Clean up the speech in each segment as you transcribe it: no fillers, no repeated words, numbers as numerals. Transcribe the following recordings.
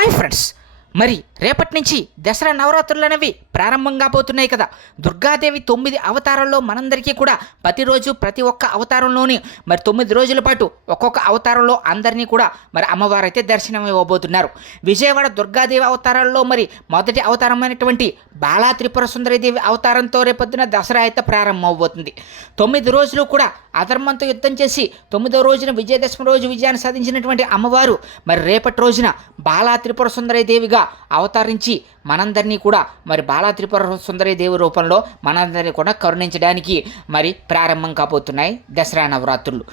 Hi friends, మరి రేపటి నుంచి దసరా నవరాత్రులు అనేవి ప్రారంభం కాబోతున్నాయి కదా. దుర్గాదేవి 9 అవతారాల్లో మనందరికీ కూడా ప్రతిరోజు ప్రతి ఒక్క అవతారంలోని మరి 9 రోజుల పాటు ఒక్కొక్క అవతారంలో అందరినీ కూడా మరి అమ్మవారు అయితే దర్శనం ఇవ్వబోతున్నారు. విజయవాడ దుర్గాదేవి అవతారాల్లో మరి మొదటి అవతారమైనటువంటి బాలా త్రిపుర సుందరీదేవి అవతారంతో రేపొద్దున దసరా అయితే ప్రారంభం అవబోతుంది. 9 రోజులు కూడా అధర్మంతో యుద్ధం చేసి 9వ రోజున విజయదశమి రోజు విజయాన్ని సాధించినటువంటి అమ్మవారు మరి రేపటి రోజున బాలా త్రిపుర సుందరీదేవిగా అవతరించి మనందరినీ కూడా మరి బాలా త్రిపుర సుందరీదేవి రూపంలో మనందరినీ కూడా కరుణించడానికి మరి ప్రారంభం కాబోతున్నాయి దసరా నవరాత్రులు.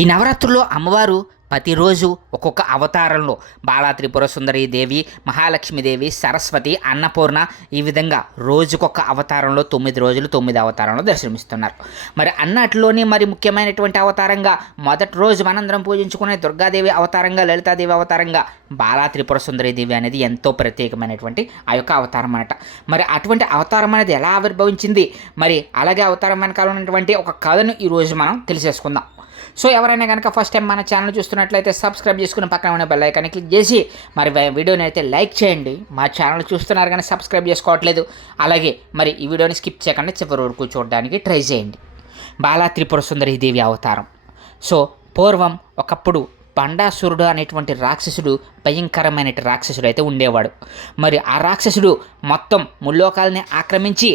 ఈ నవరాత్రుల్లో అమ్మవారు ప్రతిరోజు ఒక్కొక్క అవతారంలో బాలా త్రిపుర సుందరీదేవి, మహాలక్ష్మీదేవి, సరస్వతి, అన్నపూర్ణ ఈ విధంగా రోజుకొక అవతారంలో 9 రోజులు 9 అవతారంలో దర్శనమిస్తున్నారు. మరి అన్నట్లోని మరి ముఖ్యమైనటువంటి అవతారంగా మొదటి రోజు మనందరం పూజించుకునే దుర్గాదేవి అవతారంగా, లలితాదేవి అవతారంగా బాలా త్రిపుర సుందరీదేవి అనేది ఎంతో ప్రత్యేకమైనటువంటి ఆ యొక్క అవతారం అన్నమాట. మరి అటువంటి అవతారం అనేది ఎలా ఆవిర్భవించింది, మరి అలాగే అవతారం వెనకాల ఉన్నటువంటి ఒక కథను ఈరోజు మనం తెలిసేసుకుందాం. సో ఎవరైనా కనుక ఫస్ట్ టైం మన ఛానల్ చూస్తున్నట్లయితే సబ్స్క్రైబ్ చేసుకుని పక్కన ఉన్న బెల్ ఐకాన్ని క్లిక్ చేసి మరి వీడియోని అయితే లైక్ చేయండి. మా ఛానల్ చూస్తున్నారు కానీ సబ్స్క్రైబ్ చేసుకోవట్లేదు, అలాగే మరి ఈ వీడియోని స్కిప్ చేయకుండా చివరి వరకు చూడడానికి ట్రై చేయండి. బాలా త్రిపుర సుందరీదేవి అవతారం. సో పూర్వం ఒకప్పుడు బండాసురుడు అనేటువంటి రాక్షసుడు భయంకరమైన రాక్షసుడు అయితే ఉండేవాడు. మరి ఆ రాక్షసుడు మొత్తం ముల్లోకాలని ఆక్రమించి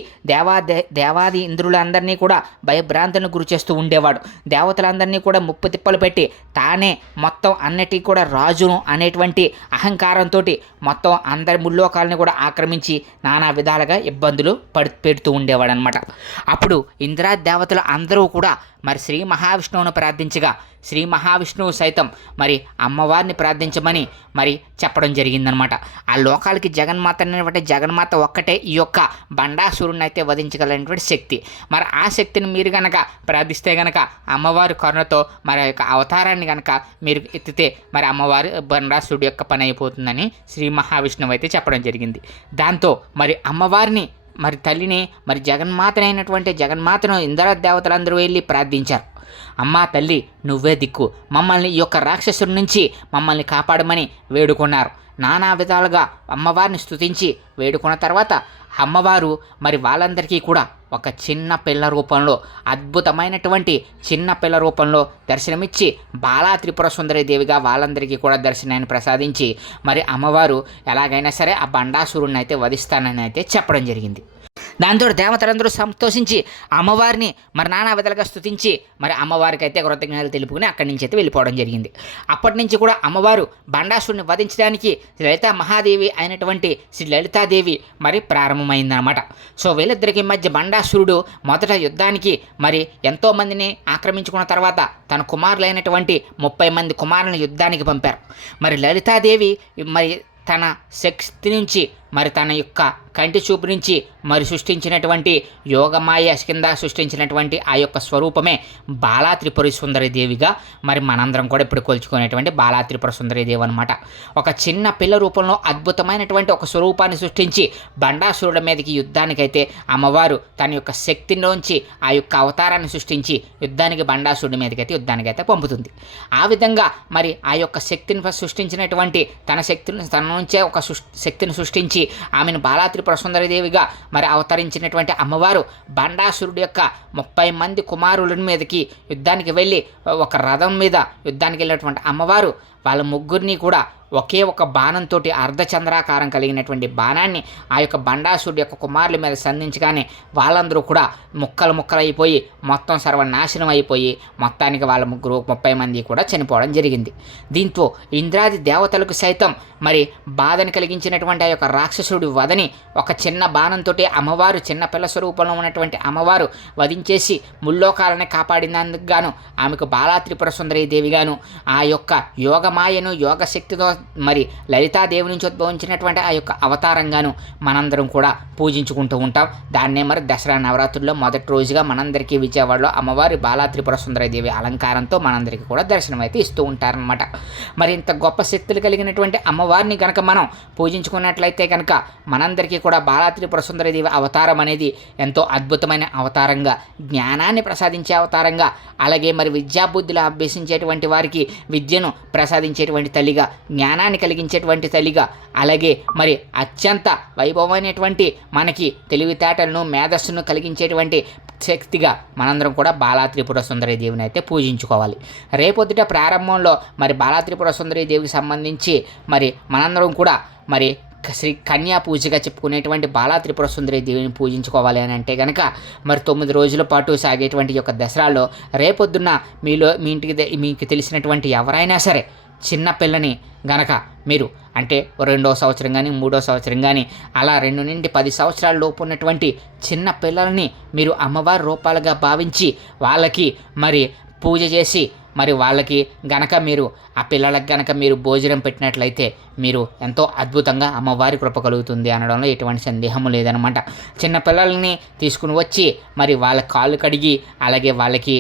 దేవాది ఇంద్రులందరినీ కూడా భయభ్రాంతులను గురి చేస్తూ ఉండేవాడు. దేవతలందరినీ కూడా ముప్పు తిప్పలు పెట్టి తానే మొత్తం అన్నిటికీ కూడా రాజును అనేటువంటి అహంకారంతో మొత్తం అందరి ముల్లోకాలని కూడా ఆక్రమించి నానా విధాలుగా ఇబ్బందులు పెడుతూ ఉండేవాడు అనమాట. అప్పుడు ఇంద్రా దేవతలు అందరూ కూడా మరి శ్రీ మహావిష్ణువును ప్రార్థించగా శ్రీ మహావిష్ణువు సైతం మరి అమ్మవారిని ప్రార్థించమని మరి చెప్పడం జరిగిందనమాట. ఆ లోకాలకి జగన్మాత అనేటువంటి జగన్మాత ఒక్కటే ఈ యొక్క బండాసురుని అయితే వధించగలిగినటువంటి శక్తి. మరి ఆ శక్తిని మీరు కనుక ప్రార్థిస్తే కనుక అమ్మవారి కరుణతో మరి ఆ యొక్క అవతారాన్ని కనుక మీరు ఎత్తితే మరి అమ్మవారి బండాసురుడు యొక్క పని అయిపోతుందని శ్రీ మహావిష్ణువు అయితే చెప్పడం జరిగింది. దాంతో మరి అమ్మవారిని మరి తల్లిని మరి జగన్మాతనైనటువంటి జగన్మాతను ఇంద్ర దేవతలందరూ వెళ్ళి ప్రార్థించారు. అమ్మా తల్లి నువ్వే దిక్కు, మమ్మల్ని ఈ యొక్క రాక్షసుడి నుంచి మమ్మల్ని కాపాడమని వేడుకున్నారు. నానా విధాలుగా అమ్మవారిని స్తుతించి వేడుకున్న తర్వాత అమ్మవారు మరి వాళ్ళందరికీ కూడా ఒక చిన్న పిల్ల రూపంలో, అద్భుతమైనటువంటి చిన్న పిల్ల రూపంలో దర్శనమిచ్చి బాలా త్రిపుర సుందరీదేవిగా వాళ్ళందరికీ కూడా దర్శనాన్ని ప్రసాదించి మరి అమ్మవారు ఎలాగైనా సరే ఆ బండాసురుడిని అయితే వధిస్తానని అయితే చెప్పడం జరిగింది. దాంతో దేవతలందరూ సంతోషించి అమ్మవారిని మరి నానా విధాలుగా స్తుతించి మరి అమ్మవారికి అయితే కృతజ్ఞతలు తెలుపుకుని అక్కడి నుంచి అయితే వెళ్ళిపోవడం జరిగింది. అప్పటి నుంచి కూడా అమ్మవారు బండాసురుని వధించడానికి లలితా మహాదేవి అయినటువంటి శ్రీ లలితాదేవి మరి ప్రారంభమైందనమాట. సో వీళ్ళిద్దరికి మధ్య బండాసురుడు మొదట యుద్ధానికి మరి ఎంతోమందిని ఆక్రమించుకున్న తర్వాత తన కుమారులైనటువంటి 30 మంది కుమారులను యుద్ధానికి పంపారు. మరి లలితాదేవి మరి తన శక్తి నుంచి మరి తన యొక్క కంటి చూపు నుంచి మరి సృష్టించినటువంటి యోగమాయ కింద సృష్టించినటువంటి ఆ యొక్క స్వరూపమే బాలా త్రిపుర సుందరీదేవిగా మరి మనందరం కూడా ఇప్పుడు కొలుచుకునేటువంటి బాలా త్రిపుర సుందరీదేవి అనమాట. ఒక చిన్న పిల్ల రూపంలో అద్భుతమైనటువంటి ఒక స్వరూపాన్ని సృష్టించి బండాసురుడి మీదకి యుద్ధానికైతే అమ్మవారు తన యొక్క శక్తిలోంచి ఆ యొక్క అవతారాన్ని సృష్టించి యుద్ధానికి బండాసురుడి మీదకైతే యుద్ధానికైతే పంపుతుంది. ఆ విధంగా మరి ఆ యొక్క శక్తిని సృష్టించినటువంటి తన నుంచే ఒక శక్తిని సృష్టించి ఆమెను బాలా త్రిపుర సుందరీదేవిగా మరి అవతరించినటువంటి అమ్మవారు బండాసురుడి యొక్క 30 మంది కుమారుల మీదకి యుద్ధానికి వెళ్ళి ఒక రథం మీద యుద్ధానికి వెళ్ళినటువంటి అమ్మవారు వాళ్ళ ముగ్గురిని కూడా ఒకే ఒక బాణంతో అర్ధచంద్రాకారం కలిగినటువంటి బాణాన్ని ఆ యొక్క బండాసురుడి యొక్క కుమారుల మీద సంధించగానే వాళ్ళందరూ కూడా ముక్కలైపోయి మొత్తం సర్వనాశనం అయిపోయి మొత్తానికి వాళ్ళ 30 మంది కూడా చనిపోవడం జరిగింది. దీంతో ఇంద్రాది దేవతలకు సైతం మరి బాధను కలిగించినటువంటి ఆ యొక్క రాక్షసుడి వదని ఒక చిన్న బాణంతో అమ్మవారు చిన్న పిల్ల స్వరూపంలో ఉన్నటువంటి అమ్మవారు వధించేసి ముల్లోకాలని కాపాడినందుకు గాను ఆమెకు బాలా త్రిపుర సుందరీదేవిగాను ఆ యొక్క యోగమాయను యోగశక్తితో మరి లలితాదేవి నుంచి ఉద్భవించినటువంటి ఆ యొక్క అవతారంగాను మనందరం కూడా పూజించుకుంటూ ఉంటాం. దాన్నే మరి దసరా నవరాత్రుల్లో మొదటి రోజుగా మనందరికీ విజయవాడలో అమ్మవారి బాలా త్రిపుర సుందరీదేవి అలంకారంతో మనందరికీ కూడా దర్శనం అయితే ఇస్తూ ఉంటారనమాట. మరి ఇంత గొప్ప శక్తులు కలిగినటువంటి అమ్మవారిని కనుక మనం పూజించుకున్నట్లయితే కనుక మనందరికీ కూడా బాలా త్రిపుర సుందరీదేవి అవతారం అనేది ఎంతో అద్భుతమైన అవతారంగా, జ్ఞానాన్ని ప్రసాదించే అవతారంగా, అలాగే మరి విద్యాబుద్ధులు అభ్యసించేటువంటి వారికి విద్యను ప్రసాదించే ప్రసాదించేటువంటి తల్లిగా, జ్ఞానాన్ని కలిగించేటువంటి తల్లిగా, అలాగే మరి అత్యంత వైభవమైనటువంటి మనకి తెలివితేటలను మేధస్సును కలిగించేటువంటి శక్తిగా మనందరం కూడా బాలా త్రిపుర సుందరి దేవిని అయితే పూజించుకోవాలి. రేపొద్దుట ప్రారంభంలో మరి బాలా త్రిపుర సుందరి దేవికి సంబంధించి మరి మనందరం కూడా మరి శ్రీ కన్యా పూజగా చెప్పుకునేటువంటి బాలా త్రిపుర సుందరి దేవిని పూజించుకోవాలి అని అంటే కనుక మరి 9 రోజుల పాటు సాగేటువంటి ఈ యొక్క దసరాలో రేపొద్దున్న మీ ఇంటికి మీకు తెలిసినటువంటి ఎవరైనా సరే చిన్న పిల్లని గనక మీరు అంటే 2వ సంవత్సరం కానీ 3వ సంవత్సరం కానీ అలా 2 నుండి 10 సంవత్సరాల లోపు ఉన్నటువంటి చిన్న పిల్లల్ని మీరు అమ్మవారి రూపాలుగా భావించి వాళ్ళకి మరి పూజ చేసి మరి వాళ్ళకి గనక మీరు ఆ పిల్లలకు గనక మీరు భోజనం పెట్టినట్లయితే మీరు ఎంతో అద్భుతంగా అమ్మవారి కృప కలుగుతుంది అనడంలో ఎటువంటి సందేహం లేదనమాట. చిన్న పిల్లల్ని తీసుకుని వచ్చి మరి వాళ్ళ కాళ్ళు కడిగి అలాగే వాళ్ళకి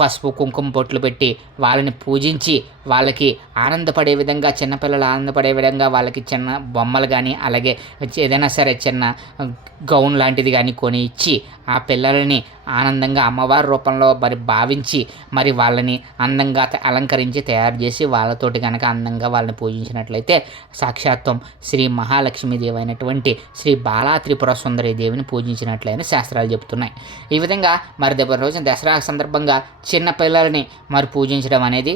పసుపు కుంకుమ బొట్లు పెట్టి వాళ్ళని పూజించి వాళ్ళకి ఆనందపడే విధంగా, చిన్నపిల్లలు ఆనందపడే విధంగా వాళ్ళకి చిన్న బొమ్మలు కానీ అలాగే ఏదైనా సరే చిన్న గౌన్ లాంటిది కానీ కొని ఇచ్చి ఆ పిల్లలని ఆనందంగా అమ్మవారి రూపంలో మరి భావించి మరి వాళ్ళని అందంగా అలంకరించి తయారు చేసి వాళ్ళతోటి కనుక అందంగా వాళ్ళని పూజించినట్లయితే సాక్షాత్వం శ్రీ మహాలక్ష్మీదేవి అయినటువంటి శ్రీ బాలా త్రిపుర సుందరి దేవిని పూజించినట్లయిన శాస్త్రాలు చెబుతున్నాయి. ఈ విధంగా మరి రోజున దసరా సందర్భంగా చిన్న పిల్లలని మరి పూజించడం అనేది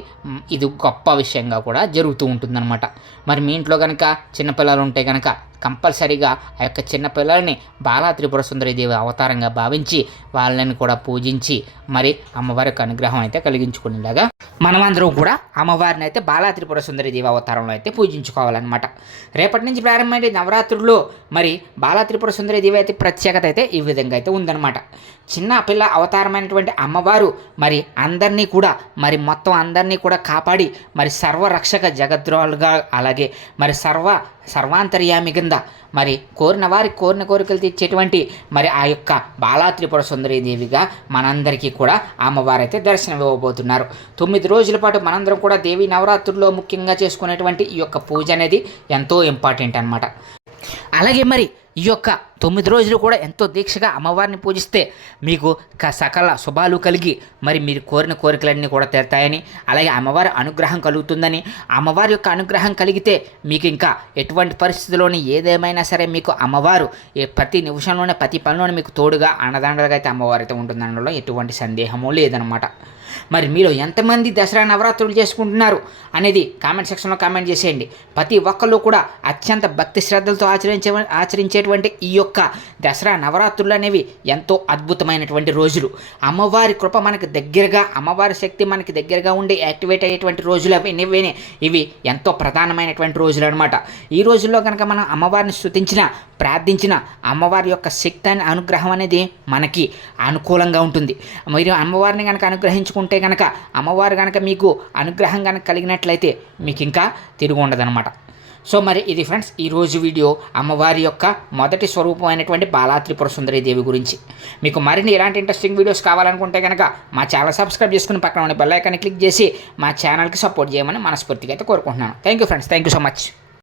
ఇది గొప్ప విషయంగా కూడా జరుగుతూ ఉంటుందన్నమాట. మరి మీ ఇంట్లో కనుక చిన్నపిల్లలు ఉంటే కనుక కంపల్సరీగా ఆ యొక్క చిన్నపిల్లల్ని బాలా త్రిపుర సుందరి దేవి అవతారంగా భావించి వాళ్ళని కూడా పూజించి మరి అమ్మవారి యొక్క అనుగ్రహం అయితే కలిగించుకునేలాగా మనమందరం కూడా అమ్మవారిని అయితే బాలా త్రిపుర సుందరి దేవి అవతారంలో అయితే పూజించుకోవాలన్నమాట. రేపటి నుంచి ప్రారంభమైన నవరాత్రుల్లో మరి బాలా త్రిపుర సుందరి దేవి అయితే ప్రత్యేకత అయితే ఈ విధంగా అయితే ఉందన్నమాట. చిన్న పిల్ల అవతారమైనటువంటి అమ్మవారు మరి అందరినీ కూడా మరి మొత్తం అందరినీ కూడా కాపాడి మరి సర్వరక్షక జగద్రోలుగా అలాగే మరి సర్వాంతర్యామి కింద మరి కోరిన వారికి కోరిన కోరికలు తీర్చేటువంటి మరి ఆ యొక్క బాలా త్రిపుర సుందరి దేవిగా మనందరికీ కూడా అమ్మవారు అయితే దర్శనం ఇవ్వబోతున్నారు. 9 రోజుల పాటు మనందరం కూడా దేవి నవరాత్రుల్లో ముఖ్యంగా చేసుకునేటువంటి ఈ యొక్క పూజ అనేది ఎంతో ఇంపార్టెంట్ అన్నమాట. అలాగే మరి ఈ యొక్క 9 రోజులు కూడా ఎంతో దీక్షగా అమ్మవారిని పూజిస్తే మీకు సకల శుభాలు కలిగి మరి మీరు కోరిన కోరికలన్నీ కూడా తీరుతాయని, అలాగే అమ్మవారి అనుగ్రహం కలుగుతుందని, అమ్మవారి యొక్క అనుగ్రహం కలిగితే మీకు ఇంకా ఎటువంటి పరిస్థితుల్లోని ఏదేమైనా సరే మీకు అమ్మవారు ప్రతి నిమిషంలోనే ప్రతి పనిలోనే మీకు తోడుగా అన్నదండగా అయితే అమ్మవారు అయితే ఉంటుందనడంలో ఎటువంటి సందేహము లేదనమాట. మరి మీరు ఎంతమంది దసరా నవరాత్రులు చేసుకుంటున్నారు అనేది కామెంట్ సెక్షన్లో కామెంట్ చేసేయండి. ప్రతి ఒక్కళ్ళు కూడా అత్యంత భక్తి శ్రద్ధలతో ఆచరించేటువంటి ఈ యొక్క దసరా నవరాత్రులు అనేవి ఎంతో అద్భుతమైనటువంటి రోజులు. అమ్మవారి కృప మనకి దగ్గరగా, అమ్మవారి శక్తి మనకి దగ్గరగా ఉండి యాక్టివేట్ అయ్యేటువంటి రోజులు ఇవి ఎంతో ప్రధానమైనటువంటి రోజులు అనమాట. ఈ రోజుల్లో కనుక మనం అమ్మవారిని స్తుతించిన, ప్రార్థించిన అమ్మవారి యొక్క శక్తి అనే అనుగ్రహం అనేది మనకి అనుకూలంగా ఉంటుంది. మీరు అమ్మవారిని కనుక అనుగ్రహించుకుంటే కనుక, అమ్మవారు కనుక మీకు అనుగ్రహం కనుక కలిగినట్లయితే మీకు ఇంకా తిరుగు ఉండదన్నమాట. సో మరి ఇది ఫ్రెండ్స్ ఈరోజు వీడియో అమ్మవారి యొక్క మొదటి స్వరూపమైనటువంటి బాలా త్రిపుర సుందరి దేవి గురించి. మీకు మరిన్ని ఇలాంటి ఇంట్రెస్టింగ్ వీడియోస్ కావాలనుకుంటే కనుక మా ఛానల్ సబ్స్క్రైబ్ చేసుకుని పక్కన ఉన్న బెల్ ఐకాన్ని క్లిక్ చేసి మా ఛానల్కి సపోర్ట్ చేయమని మనస్ఫూర్తిగా అయితే కోరుకుంటున్నాను. Thank you friends, thank you so much.